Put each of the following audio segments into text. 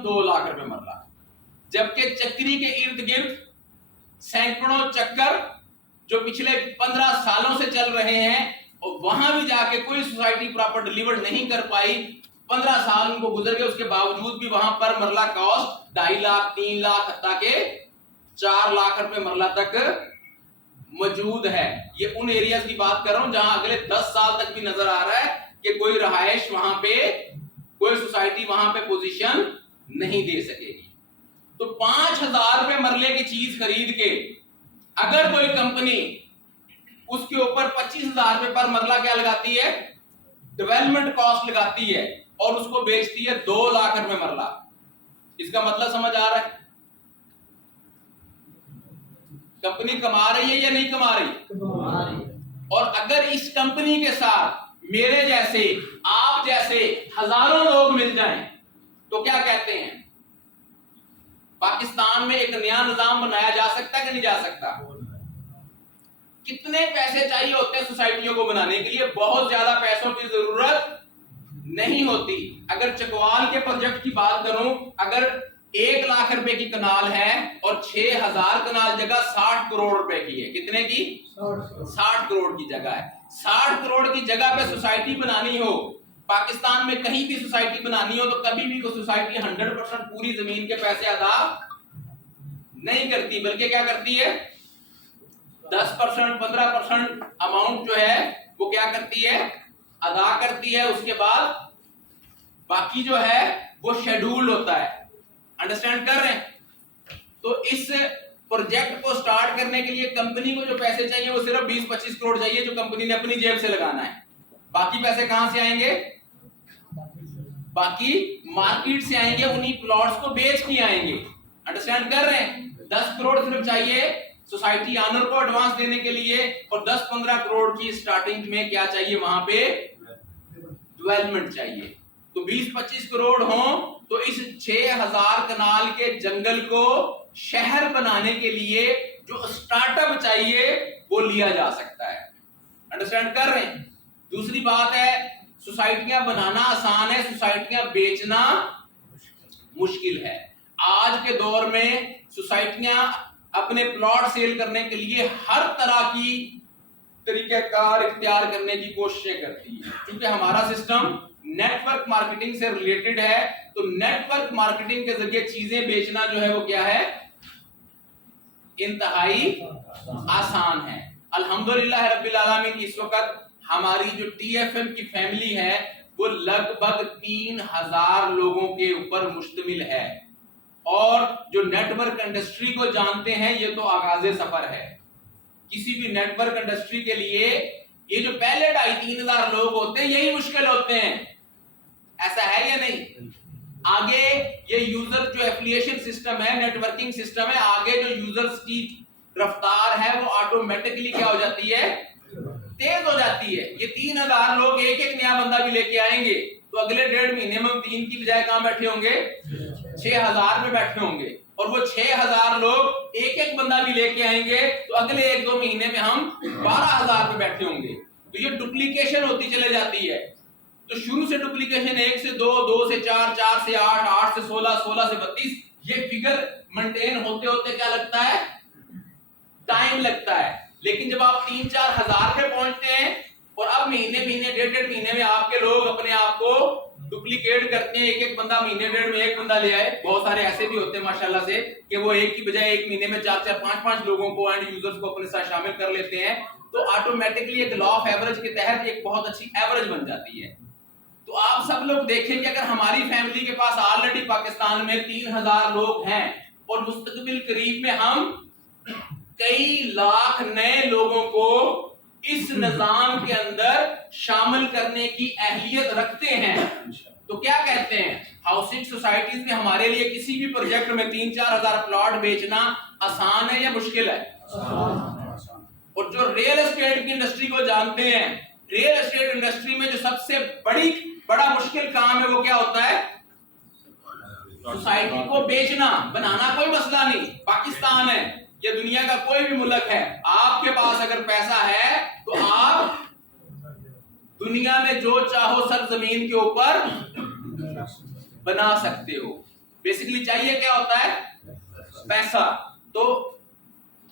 2 लाख रुपए मरला, जबकि चक्री के इर्द गिर्द सैकड़ों चक्कर जो पिछले 15 सालों से चल रहे हैं, और वहां भी जाके कोई सोसाइटी प्रॉपर डिलीवर नहीं कर पाई। 15 साल उनको गुजर गए, उसके बावजूद भी वहां पर मरला कॉस्ट 2.5 लाख 3 लाख हत्ता के 4 लाख रुपए मरला तक मौजूद है। ये उन एरियाज की बात कर रहा हूं जहां अगले 10 साल तक भी नजर आ रहा है कि कोई रहायश वहां पे, कोई सोसाइटी वहां पे पोजीशन नहीं दे सकेगी। तो 5,000 रुपए मरले की चीज खरीद के अगर कोई कंपनी उसके ऊपर 25,000 रुपए पर मरला क्या लगाती है, डेवलपमेंट कॉस्ट लगाती है, और उसको बेचती है 2 लाख रुपए मरला, इसका मतलब समझ आ रहा है कंपनी कमा रही है या नहीं कमा रही? और अगर इस कंपनी के साथ मेरे जैसे, आप जैसे हजारों लोग मिल जाएं तो क्या कहते हैं, पाकिस्तान में एक नया निजाम बनाया जा सकता है कि नहीं जा सकता? कितने पैसे चाहिए होते हैं सोसाइटियों को बनाने के लिए? बहुत ज्यादा पैसों की जरूरत नहीं होती। अगर चकवाल के प्रोजेक्ट की बात करूं, अगर 1 लाख रुपए की कनाल है और 6,000 कनाल जगह 60 करोड़ रुपए की है। कितने की? 60 करोड़ की जगह है। 60 करोड़ की जगह पे सोसाइटी बनानी हो, पाकिस्तान में कहीं भी सोसाइटी बनानी हो, तो कभी भी कोई सोसाइटी 100% पूरी जमीन के पैसे अदा नहीं करती, बल्कि क्या करती है, 10% 15% अमाउंट जो है वो क्या करती है, अदा करती है। उसके बाद बाकी जो है वो शेड्यूल होता है। अंडरस्टैंड कर रहे हैं? तो इस प्रोजेक्ट को स्टार्ट करने के लिए कंपनी को जो पैसे चाहिए वो सिर्फ 20-25 करोड़ चाहिए, जो कंपनी ने अपनी जेब से लगाना है। बाकी पैसे कहां से आएंगे? बाकी मार्केट से आएंगे, उन्हीं प्लॉट्स को बेच के आएंगे। अंडरस्टैंड कर रहे हैं? 10 करोड़ सिर्फ चाहिए सोसाइटी ऑनर को एडवांस देने के लिए, और 10-15 करोड़ की स्टार्टिंग में क्या चाहिए, वहां पे डेवलपमेंट चाहिए। तो 20-25 करोड़ हो तो इस 6,000 कनाल के जंगल को शहर बनाने के लिए जो स्टार्टअप चाहिए वो लिया जा सकता है। अंडरस्टैंड कर रहे हैं? दूसरी बात है, सोसाइटियां बनाना आसान है, सोसाइटियां बेचना मुश्किल है। आज के दौर में सोसाइटियां अपने प्लॉट सेल करने के लिए हर तरह की तरीकेकार इख्तियार करने की कोशिशें करती है। क्योंकि हमारा सिस्टम नेटवर्क मार्केटिंग से रिलेटेड है, तो नेटवर्क मार्केटिंग के जरिए चीजें बेचना जो है वो क्या है, इंतहाई आसान है। अल्हम्दुलिल्लाह रब्बिल आलमीन, इस वक्त हमारी जो TFM की फैमिली है वो लगभग 3,000 लोगों के ऊपर मुश्तमिल है। और जो नेटवर्क इंडस्ट्री को जानते हैं, ये तो आगाज़े सफर है। किसी भी नेटवर्क इंडस्ट्री के लिए ये जो पहले 2,500-3 हजार लोग होते हैं यही मुश्किल होते हैं, ऐसा है या नहीं? आगे ये यूजर जो एफिलिएशन सिस्टम है, नेटवर्किंग सिस्टम है, आगे जो यूजर्स की रफ्तार है वो ऑटोमेटिकली क्या हो जाती है, तेज हो जाती है। ये 3,000 लोग एक एक नया बंदा भी लेके आएंगे तो अगले 1.5 महीने में 3 की बजाय कहां बैठे होंगे, 6,000 में बैठे होंगे। और वो 6,000 लोग एक एक बंदा भी लेके आएंगे तो अगले 1-2 महीने में हम 12,000 पे बैठे होंगे। तो ये डुप्लीकेशन होती चले जाती है। तो शुरू से डुप्लीकेशन 1 से 2, 2 से 4, 4 से 8, 8 से 16, 16 से 32, ये फिगर मेंटेन होते होते क्या लगता है, टाइम लगता है। लेकिन जब आप 3-4 हजार पे पहुंचते हैं और अब महीने 1.5 महीने में आपके लोग अपने आप को डुप्लीकेट करते हैं, एक एक बंदा महीने 1.5 में एक बंदा ले आए। बहुत सारे ऐसे भी होते हैं माशाल्लाह से कि वो एक की बजाय एक महीने में 4-4, 5-5 लोगों को एंड यूजर्स को अपने साथ शामिल कर लेते हैं। तो ऑटोमेटिकली एक लॉ ऑफ एवरेज के तहत एक बहुत अच्छी एवरेज बन जाती है। तो आप सब लोग देखें कि अगर हमारी फैमिली के पास ऑलरेडी पाकिस्तान में 3,000 लोग हैं और मुस्तकबिल करीब में हम कई लाख नए लोगों को इस निजाम के अंदर शामिल करने की अहलियत रखते हैं, तो क्या कहते हैं, हाउसिंग सोसाइटीज में हमारे लिए किसी भी प्रोजेक्ट में 3-4 हजार प्लॉट बेचना आसान है या मुश्किल है? और जो रियल एस्टेट की इंडस्ट्री को जानते हैं, रियल एस्टेट इंडस्ट्री में जो सबसे बड़ा मुश्किल काम है वो क्या होता है, सोसाइटी को बेचना। बनाना कोई मसला नहीं, पाकिस्तान है या दुनिया का कोई भी मुल्क है, आपके पास अगर पैसा है तो आप दुनिया में जो चाहो सर जमीन के ऊपर बना सकते हो। بیسیکلی چاہیے کیا ہوتا ہے؟ پیسہ. تو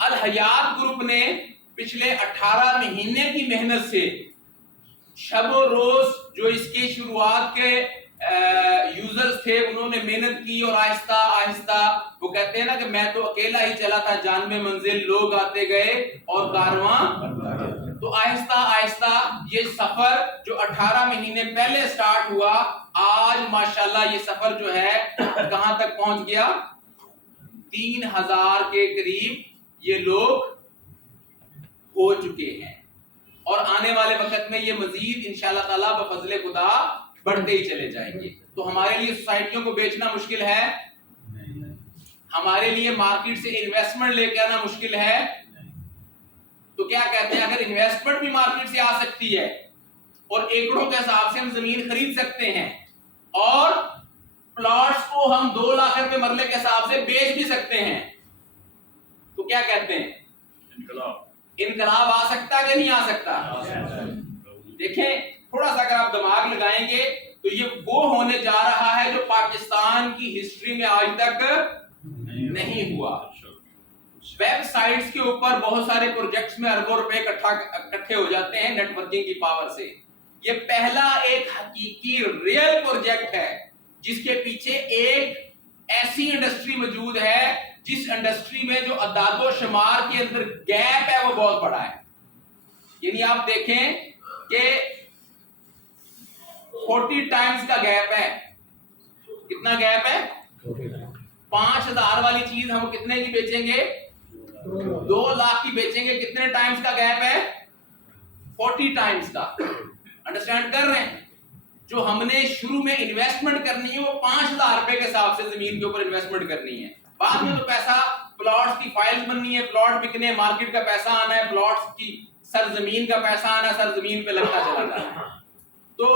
الحیات گروپ نے پچھلے 18 مہینے کی محنت سے شب و روز جو اس کے شروعات کے یوزرز تھے انہوں نے محنت کی، اور آہستہ آہستہ وہ کہتے ہیں نا کہ میں تو اکیلا ہی چلا تھا جانب منزل، لوگ آتے گئے اور کارواں. تو آہستہ آہستہ یہ سفر جو 18 مہینے پہلے سٹارٹ ہوا، آج ماشاءاللہ یہ سفر جو ہے کہاں تک پہنچ گیا؟ 3000 کے قریب یہ لوگ ہو چکے ہیں، اور آنے والے وقت میں یہ مزید انشاءاللہ تعالیٰ بفضل خدا بڑھتے ہی چلے جائیں گے. تو ہمارے لیے سوسائٹیوں کو بیچنا مشکل ہے، ہمارے لیے مارکیٹ سے انویسٹمنٹ لے کے آنا مشکل ہے. تو کیا کہتے ہیں، اگر انویسٹمنٹ بھی مارکیٹ سے آ سکتی ہے اور ایکڑوں کے حساب سے ہم زمین خرید سکتے ہیں اور پلاٹس کو ہم 2 لاکھ روپے مرلے کے حساب سے بیچ بھی سکتے ہیں، تو کیا کہتے ہیں، انقلاب آ سکتا کہ نہیں آ سکتا؟ دیکھیں تھوڑا سا اگر آپ دماغ لگائیں گے تو یہ وہ ہونے جا رہا ہے جو پاکستان کی ہسٹری میں آج تک نہیں ہوا. ویب سائٹس کے اوپر بہت سارے پروجیکٹس میں اربوں روپے اکٹھے ہو جاتے ہیں نیٹ ورکنگ کی پاور سے. یہ پہلا ایک حقیقی ریئل پروجیکٹ ہے جس کے پیچھے ایک ایسی انڈسٹری موجود ہے جس انڈسٹری میں جو اعداد و شمار کے اندر گیپ ہے وہ بہت بڑا ہے. یعنی آپ دیکھیں کہ 40 ٹائمز کا گیپ ہے. کتنا گیپ ہے؟ 5000 والی چیز ہم کتنے کی بیچیں گے؟ 2 لاکھ کی بیچیں گے. کتنے ٹائمز کا گیپ ہے؟ 40 ٹائمز کا. انڈرسٹینڈ کر رہے ہیں؟ جو ہم نے شروع میں انویسٹمنٹ کرنی ہے وہ 5000 روپے کے حساب سے زمین کے اوپر انویسٹمنٹ کرنی ہے. بعد میں تو پیسہ پلاٹس کی فائلز بننی ہے، پلاٹ بکنے، مارکیٹ کا پیسہ آنا ہے، پلاٹس کی سرزمین کا پیسہ آنا ہے، سرزمین پہ لگتا چلا جانا ہے. تو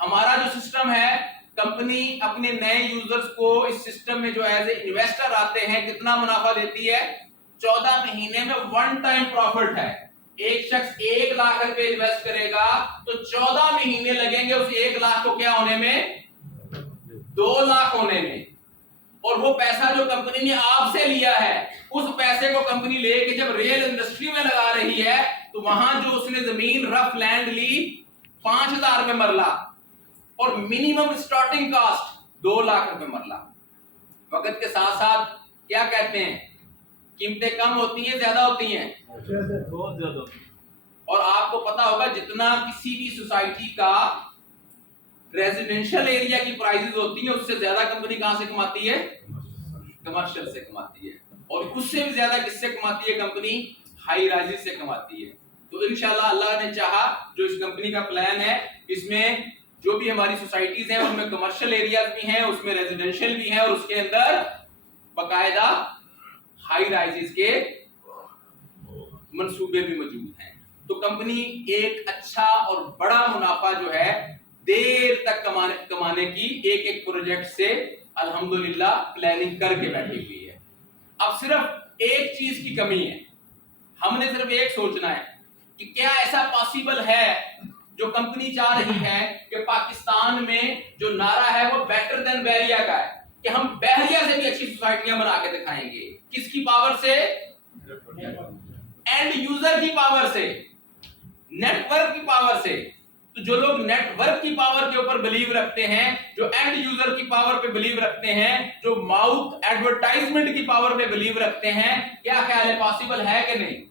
ہمارا جو سسٹم ہے، کمپنی اپنے نئے یوزرز کو اس سسٹم میں جو ایز اے انویسٹر آتے ہیں کتنا منافع دیتی ہے؟ 14 مہینے میں 1 ٹائم پروفٹ ہے. ایک شخص 1 لاکھ روپے انویسٹ کرے گا تو 14 مہینے لگیں گے اس 1 لاکھ کو کیا ہونے میں؟ 2 لاکھ ہونے میں. اور وہ پیسہ جو کمپنی نے آپ سے لیا ہے اس پیسے کو کمپنی لے کے جب ریل انڈسٹری میں لگا رہی ہے تو وہاں جو اس نے زمین رف لینڈ لی 5000 روپے مرلہ اور منیمم سٹارٹنگ کاسٹ 2 لاکھ روپے مرلہ. وقت کے ساتھ ساتھ کیا کہتے ہیں، قیمتیں کم ہوتی ہیں زیادہ ہوتی ہیں؟ بہت زیادہ. اور آپ کو پتا ہوگا جتنا کسی بھی سوسائٹی کا ریزیڈینشل ایریا کی پرائزز ہوتی ہیں اس سے زیادہ کمپنی کہاں سے کماتی ہے؟ کمرشل سے کماتی ہے. اور اس سے بھی زیادہ کس سے کماتی ہے کمپنی؟ ہائی رائزز سے کماتی ہے. تو انشاءاللہ اللہ نے چاہا جو اس کمپنی کا پلان ہے اس میں جو بھی ہماری سوسائٹیز ہیں ان میں کمرشل ایریاز بھی ہیں، اس میں ریزیڈینشل بھی ہیں، اور اس کے اندر باقاعدہ ہائی رائزز کے منصوبے بھی موجود ہیں. تو کمپنی ایک اچھا اور بڑا منافع جو ہے دیر تک کمانے کی ایک ایک پروجیکٹ سے الحمدللہ پلاننگ کر کے بیٹھی ہوئی ہے. اب صرف ایک چیز کی کمی ہے، ہم نے صرف ایک سوچنا ہے کہ کیا ایسا پاسبل ہے جو کمپنی چاہ رہی ہے کہ پاکستان میں جو نعرہ ہے وہ بیٹر دین بحریہ کا ہے کہ ہم بحریہ سے بھی اچھی سوسائٹیاں بنا کے دکھائیں گے. کس کی پاور سے؟ اینڈ یوزر کی پاور سے، نیٹ ورک کی پاور سے. تو جو لوگ نیٹ ورک کی پاور کے اوپر بلیو رکھتے ہیں، جو اینڈ یوزر کی پاور پہ بلیو رکھتے ہیں، جو ماؤتھ ایڈورٹائزمنٹ کی پاور پہ بلیو رکھتے ہیں، کیا خیال ہے پاسبل ہے کہ نہیں؟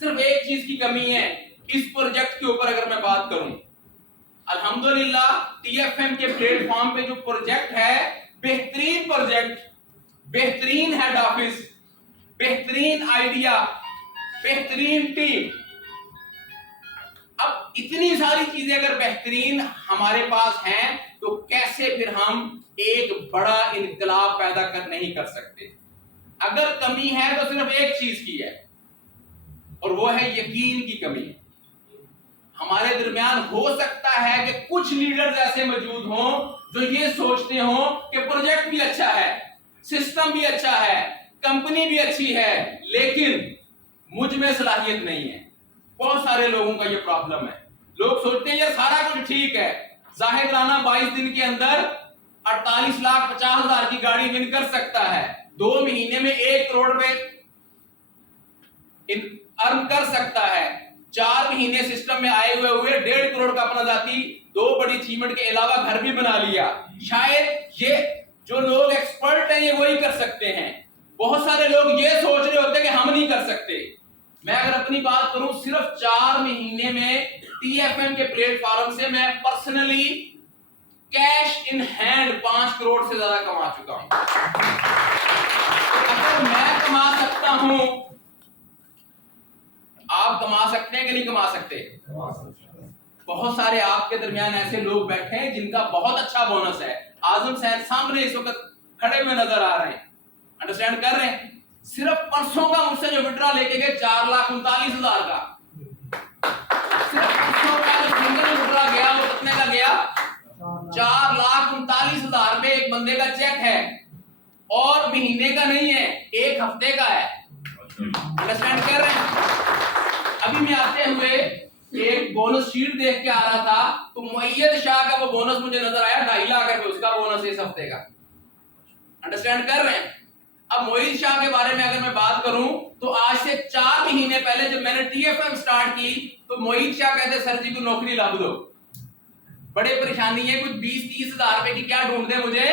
صرف ایک چیز کی کمی ہے اس پروجیکٹ کے اوپر. اگر میں بات کروں الحمدللہ ٹی ایف ایم کے پلیٹ فارم پہ جو پروجیکٹ ہے، بہترین پروجیکٹ، بہترین ہیڈ آفس، بہترین آئیڈیا، بہترین ٹیم. اب اتنی ساری چیزیں اگر بہترین ہمارے پاس ہیں تو کیسے پھر ہم ایک بڑا انقلاب پیدا نہیں کر سکتے؟ اگر کمی ہے تو صرف ایک چیز کی ہے اور وہ ہے یقین کی کمی. ہمارے درمیان ہو سکتا ہے کہ کچھ لیڈرز ایسے موجود ہوں جو یہ سوچتے ہوں کہ پروجیکٹ بھی اچھا ہے، سسٹم بھی اچھا ہے، کمپنی بھی اچھی ہے، لیکن مجھ میں صلاحیت نہیں ہے. بہت سارے لوگوں کا یہ پرابلم ہے. لوگ سوچتے ہیں یہ سارا کچھ ٹھیک ہے، ظاہر رانا 22 دن کے اندر 48,50,000 की गाड़ी विन कर सकता है, 2 महीने में 1 करोड़ रुपए अर्न कर सकता है, 4 महीने सिस्टम में आए हुए 1.5 करोड़ का अपना जाती 2 बड़ी अचीवमेंट के अलावा घर भी बना लिया। शायद ये जो लोग एक्सपर्ट हैं ये वही कर सकते हैं। बहुत सारे लोग ये सोच रहे होते हैं कि हम नहीं कर सकते। मैं अगर अपनी बात करूं, सिर्फ 4 महीने में TFM के प्लेटफॉर्म से मैं personally cash in hand 5 crore से ज्यादा कमा चुका हूं। अगर मैं कमा सकता हूं, आप कमा सकते हैं कि नहीं कमा सकते? बहुत सारे आपके दरमियान ऐसे लोग बैठे हैं जिनका बहुत अच्छा बोनस है। आजम साहब सामने इस वक्त खड़े हुए नजर आ रहे हैं, अंडरस्टैंड कर रहे हैं। सिर्फ परसों का मुझसे जो विड्रॉ लेके गए 4,39,000 का, सिर्फ परसों का जो सिंगल विड्रॉ गया वो कितने का गया? 4,39,000 रुपए एक बंदे का चेक है, और महीने का नहीं है, 1 हफ्ते का है। अंडरस्टैंड कर रहे हैं? अभी मैं आते हुए एक बोनस शीट देख के आ रहा था, तो मुअय्यद शाह का वो बोनस मुझे नजर आया, 2.5 लाख रुपए उसका बोनस इस हफ्ते का। अंडरस्टैंड कर रहे हैं? अब मोहित शाह के बारे में अगर मैं बात करूं, तो आज से 4 महीने पहले जब मैंने TFM स्टार्ट की, तो मोहित शाह कहते सर जी को नौकरी ला दो, बड़े परेशानी है, कुछ 20-30 हजार रुपए की क्या ढूंढ दे, मुझे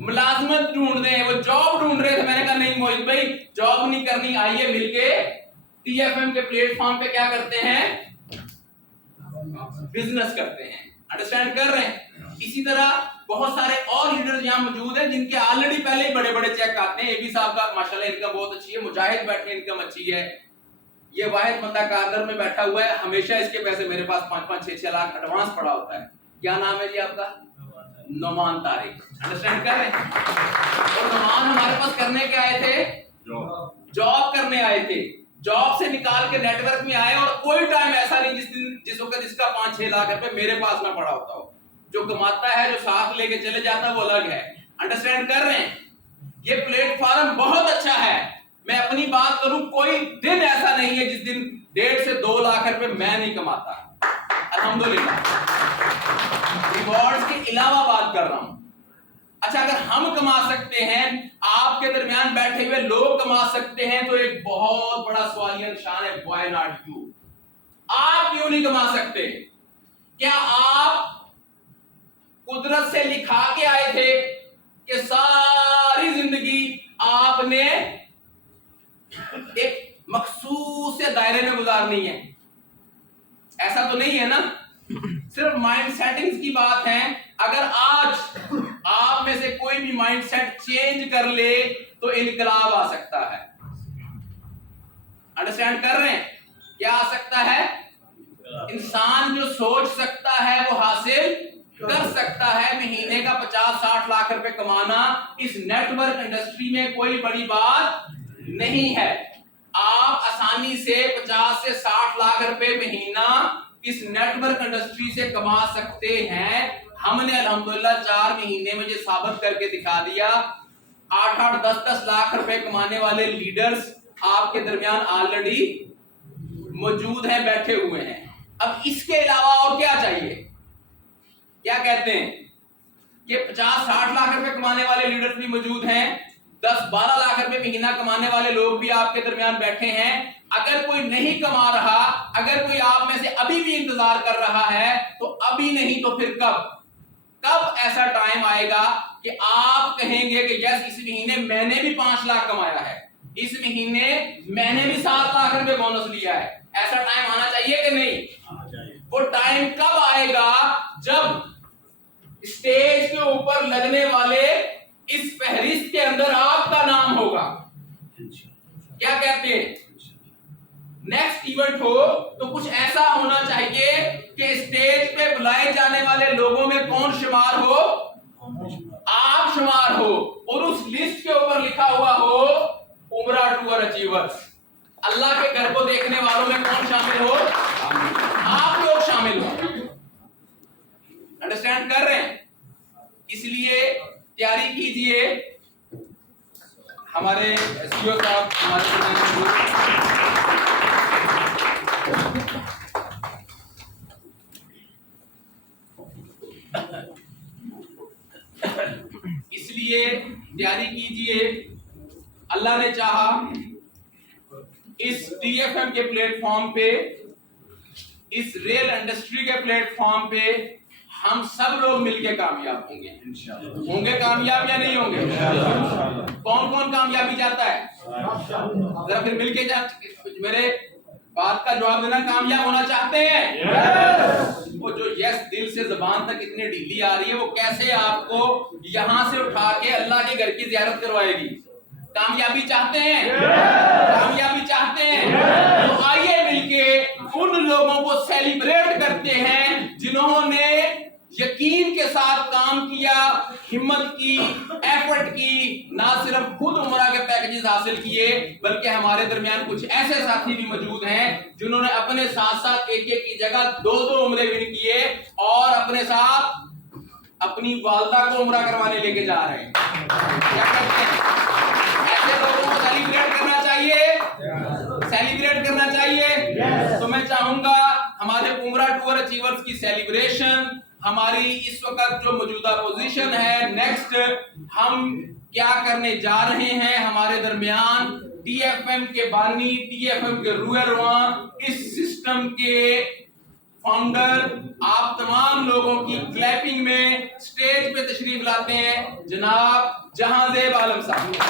मुलाजमत ढूंढ दे, वो जॉब ढूंढ रहे थे। मैंने कहा नहीं मोहित भाई, जॉब नहीं करनी, आइए मिलके TFM के प्लेटफॉर्म पे क्या करते हैं, बिजनेस करते हैं। अंडरस्टैंड कर रहे हैं? इसी तरह बहुत सारे और लीडर्स यहाँ मौजूद हैं जिनके ऑलरेडी पहले ही बड़े बड़े चेक आते हैं। AB साहब का माशाल्लाह इनकम बहुत अच्छी है, मुजाहिद बैठे इनकम अच्छी है, ये वाहिद बंदा कारगर में बैठा हुआ है, हमेशा इसके पैसे मेरे पास 5-5, 6-6 लाख एडवांस पड़ा होता है। क्या नाम है जी आपका? नोमान तारिक। अंडरस्टैंड कर रहे हैं? और नोमान हमारे पास करने के आए थे, जॉब करने आए थे, जॉब से निकाल के नेटवर्क में आए, और कोई टाइम ऐसा नहीं जिस वक्त इसका 5-6 लाख रुपए मेरे पास ना पड़ा होता हो। जो कमाता है, जो साथ लेके चले जाता है, वो अलग है। अंडरस्टैंड कर रहे हैं? ये प्लेटफॉर्म बहुत अच्छा है। मैं अपनी बात करूं, कोई दिन ऐसा नहीं है जिस दिन 1.5 से 2 लाख रुपए मैं नहीं कमाता, अल्हम्दुलिल्लाह। रिवॉर्ड्स के अलावा बात कर रहा हूं। अच्छा, अगर हम कमा सकते हैं, आपके दरमियान बैठे हुए लोग कमा सकते हैं, तो एक बहुत बड़ा सवालिया निशान है, व्हाई नॉट यू? आप क्यों नहीं कमा सकते? क्या आप कुदरत से लिखा के आए थे कि सारी जिंदगी आपने एक मखसूस से दायरे में गुजारनी है? ऐसा तो नहीं है ना। सिर्फ माइंड सेटिंग्स की बात है। अगर आज आप में से कोई भी माइंड सेट चेंज कर ले तो इनकलाब आ सकता है। अंडरस्टैंड कर रहे हैं? क्या आ सकता है? इंसान जो सोच सकता है वो हासिल कर सकता है। महीने का 50-60 लाख रुपए कमाना इस नेटवर्क इंडस्ट्री में कोई बड़ी बात नहीं है। आप आसानी से 50 से 60 लाख रुपए महीना इस नेटवर्क इंडस्ट्री से कमा सकते हैं। हमने अल्हम्दुलिल्लाह 4 महीने में ये साबित करके दिखा दिया। 8-8, 10-10 लाख रुपए कमाने वाले लीडर्स आपके दरमियान ऑलरेडी मौजूद हैं, बैठे हुए हैं। अब इसके अलावा और क्या चाहिए? क्या कहते हैं कि 50-60 लाख रुपए कमाने वाले लीडर्स भी मौजूद हैं, 10-12 लाख रुपए महीना कमाने वाले लोग भी आपके दरमियान बैठे हैं। अगर कोई नहीं कमा रहा, अगर कोई आप में से अभी भी इंतजार कर रहा है, तो अभी नहीं तो फिर कब? कब ऐसा टाइम आएगा कि आप कहेंगे कि यस, इस महीने मैंने भी 5 लाख कमाया है, इस महीने मैंने भी 7 लाख रुपए बोनस लिया है। ऐसा टाइम आना चाहिए कि नहीं? वो टाइम कब आएगा? जब स्टेज के ऊपर लगने वाले इस फहरिस्त के अंदर आपका नाम होगा। क्या कहते हैं? नेक्स्ट इवेंट हो तो कुछ ऐसा होना चाहिए कि स्टेज पे बुलाए जाने वाले लोगों में कौन शुमार हो? आप शुमार हो, और उस लिस्ट के ऊपर लिखा हुआ हो उमरा टूर अचीवर्स। अल्लाह के घर को देखने वालों में कौन शामिल हो? आप लोग शामिल हो। अंडरस्टैंड कर रहे हैं? इसलिए तैयारी कीजिए। हमारे सीईओ साहब हमारे کیجئے, تیاری کیجئے. اللہ نے چاہا اس ٹی ایف ایم کے پلیٹ فارم پہ, اس ریل انڈسٹری کے پلیٹ فارم پہ ہم سب لوگ مل کے کامیاب ہوں گے. ہوں گے کامیاب یا نہیں ہوں گے؟ کون کون کامیابی چاہتا ہے؟ ذرا پھر مل کے میرے بات کا جواب دینا. کامیاب ہونا چاہتے ہیں؟ وہ جو یس دل سے زبان تک اتنی ڈھیلی آ رہی ہے, وہ کیسے آپ کو یہاں سے اٹھا کے اللہ کے گھر کی زیارت کروائے گی؟ کامیابی چاہتے ہیں؟ کامیابی چاہتے ہیں؟ تو آئیے مل کے ان لوگوں کو سیلیبریٹ کرتے ہیں جنہوں نے یقین کے ساتھ کام کیا, ہمت کی, ایفرٹ کی, نہ صرف خود عمرہ کے پیکیجز حاصل کیے بلکہ ہمارے درمیان کچھ ایسے ساتھی بھی موجود ہیں جنہوں نے اپنے ساتھ ساتھ ایک ایک کی جگہ 2 عمرے ون کیے اور اپنے ساتھ اپنی والدہ کو عمرہ کروانے لے کے جا رہے ہیں. کیا کہتے ہیں؟ ایسے لوگوں کو سیلیبریٹ کرنا چاہیے, سیلیبریٹ کرنا چاہیے. تو میں چاہوں گا ہمارے عمرہ ٹور اچیورز کی سیلیبریشن, ہماری اس وقت جو موجودہ پوزیشن ہے, نیکسٹ ہم کیا کرنے جا رہے ہیں, ہمارے درمیان ٹی ایف ایم کے بانی, ٹی ایف ایم کے روح رواں, اس سسٹم کے فاؤنڈر, آپ تمام لوگوں کی کلیپنگ میں اسٹیج پہ تشریف لاتے ہیں جناب جہاں زیب عالم صاحب.